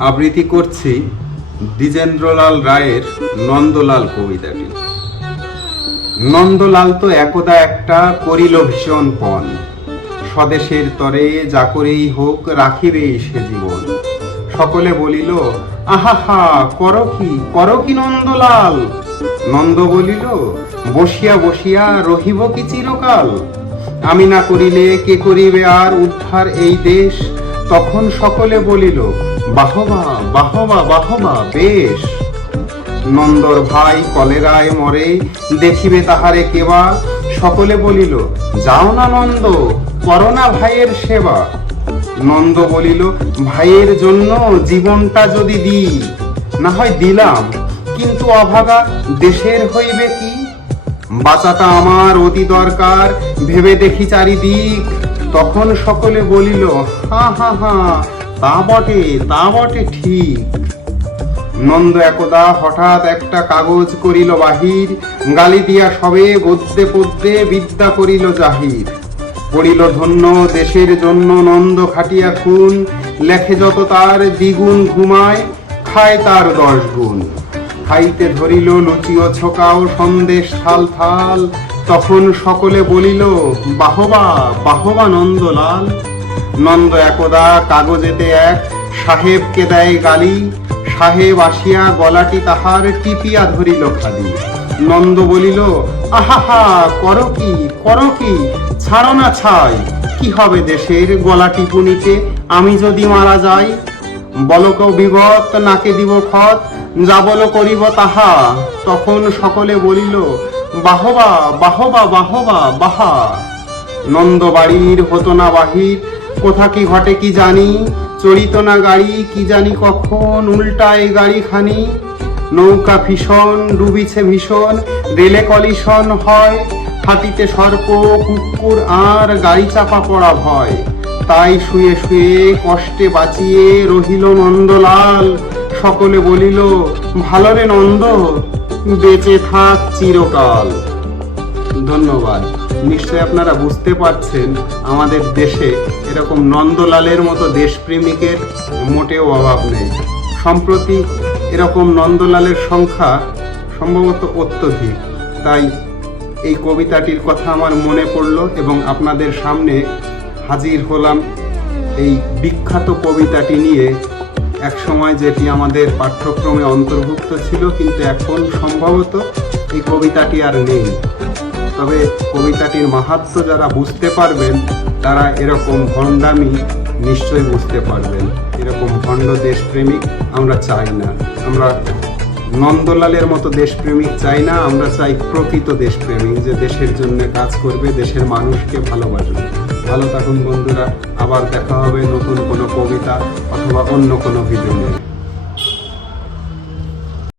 আবৃত্তি করছি দ্বিজেন্দ্রলাল রায়ের নন্দলাল কবিতাটি। নন্দলাল তো একদা একটা করিল ভীষণ পণ। স্বদেশের তরে যা করেই হোক রাখিবে সে জীবন। সকলে বলিল আহাহা কর কি কর কি নন্দলাল? নন্দ বলিল, বসিয়া বসিয়া রহিব কি চিরকাল? আমি না করিলে কে করিবে আর উদ্ধার এই দেশ? তখন সকলে বলিল, বাহবা বাহবা বাহবা, বেশ। নন্দর ভাই কলেরায় মরে দেখিবে তাহারে কেবা। সকলে বলিল, যাও না নন্দ করোনা ভাইয়ের সেবা। নন্দ বলিল, ভাইয়ের জন্য জীবনটা যদি দিই, না হয় দিলাম, কিন্তু অভাগা দেশের হইবে কি? বাঁচাটা আমার অতি দরকার, ভেবে দেখি চারিদিক। তখন সকলে বলিল, হা হা হা, তা বটে তা বটে, ঠিক। নন্দ একদা হঠাৎ একটা কাগজ করিল বাহির, গালি দিয়া সবে গদ্যে পদ্যে বিদ্যা করিল জাহির। পড়িল ধন্য, দেশের জন্য নন্দ খাটিয়া খুন, লেখে যত তার দ্বিগুণ ঘুমায়, খায় তার দশ গুণ। খাইতে ধরিল লুচি ও ছোকাও, সন্দেশ থাল থাল তখন সকলে বলিল, বাহবা বাহবা নন্দলাল। নন্দ একদা কাগজেতে এক, সাহেবকে দেয় গালি। সাহেব আসিয়া গলাটি তাহার টিপিয়া ধরিল খালি। নন্দ বলিল, আহাহা, কর কি কর কি? ছাড়ো না ছাই। কি হবে দেশের গলা টিপুনিতে? আমি যদি মারা যাই, বলক বিগত নাকে দিব খত যা বল করিব তাহা। তখন সকলে বলিল বাহবা বাহবা বাহবা, বাহা। নন্দ বাড়ির হতো না বাহির, কোথা কি ঘটে কি জানি চড়িত না গাড়ি কি জানি কখন, উল্টায় গাড়ি খানি। নৌকা ভীষণ, ডুবিছে ভীষণ, রেলে কলিশন হয়, হাতিতে সর্প, কুকুর, আর গাড়ি চাপা পড়া ভয়। তাই শুয়ে শুয়ে কষ্টে বাঁচিয়ে রহিল নন্দলাল। সকলে বলিল, ভালো রে নন্দ বেঁচে থাক চিরকাল। ধন্যবাদ। নিশ্চয় আপনারা বুঝতে পারছেন আমাদের দেশে এরকম নন্দলালের মতো দেশপ্রেমিকের মোটেও অভাব নেই। সম্প্রতি এরকম নন্দলালের সংখ্যা সম্ভবত অত্যধিক। তাই এই কবিতাটির কথা আমার মনে পড়ল এবং আপনাদের সামনে হাজির হলাম এই বিখ্যাত কবিতাটি নিয়ে এক সময় যেটি আমাদের পাঠ্যক্রমে অন্তর্ভুক্ত ছিল, কিন্তু এখন সম্ভবত এই কবিতাটি আর নেই। তবে কবিতাটির মাহাত্ম যারা বুঝতে পারবেন, তারা এরকম ভণ্ডামি নিশ্চয়ই বুঝতে পারবেন। এরকম ভণ্ড দেশপ্রেমিক আমরা চাই না। আমরা নন্দলালের মতো দেশপ্রেমিক চাই না, আমরা চাই প্রকৃত দেশপ্রেমিক যে দেশের জন্য কাজ করবে, দেশের মানুষকে ভালোবাসবে। ভালো থাকুন বন্ধুরা আবার দেখা হবে নতুন কোনো কবিতা অথবা অন্য কোনো ভিডিও নিয়ে।